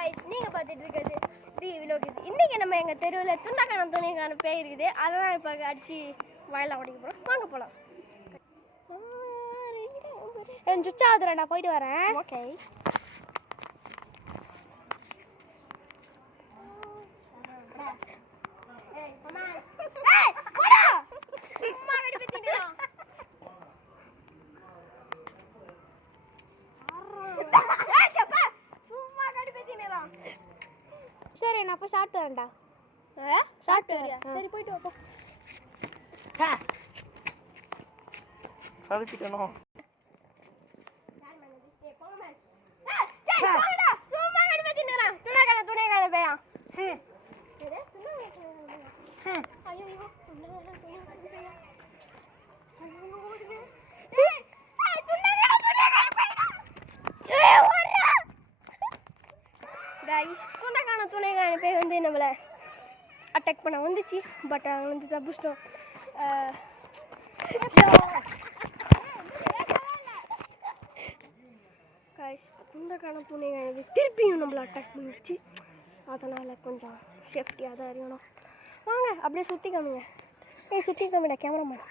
Guys நீங்க பார்த்துட்டு இருக்கிறது பி விலோக். இன்னைக்கு நம்ம எங்க தெருவில் துண்டாக்கான துணிக்கான பேய் இருக்குது. அதெல்லாம் இப்போ அடிச்சு வயலாம் உடைக்க போகிறோம். வாங்க போகலாம். என் சுச்சா ஆகுதுடா, நான் போயிட்டு வரேன். ஓகே. சரி நான் போய் சாப்பிட்டு வரேன்டா. சாப்பிட்டு வரியா? சரி போயிட்டு வாப்பா. கழுப்பிட்டணும். துணைக்கான பேர் வந்து நம்மளை அட்டாக் பண்ண வந்துச்சு. பட் அவங்க வந்து தப்பிச்சிட்டோம். துண்டக்கான துணைக்கான திருப்பியும் நம்மளை அட்டாக் பண்ணிடுச்சு. அதனால் கொஞ்சம் சேஃப்டியாக தான் இருக்கணும். வாங்க அப்படியே சுற்றி காமிங்க. சுற்றி காமிடா கேமராமேன்.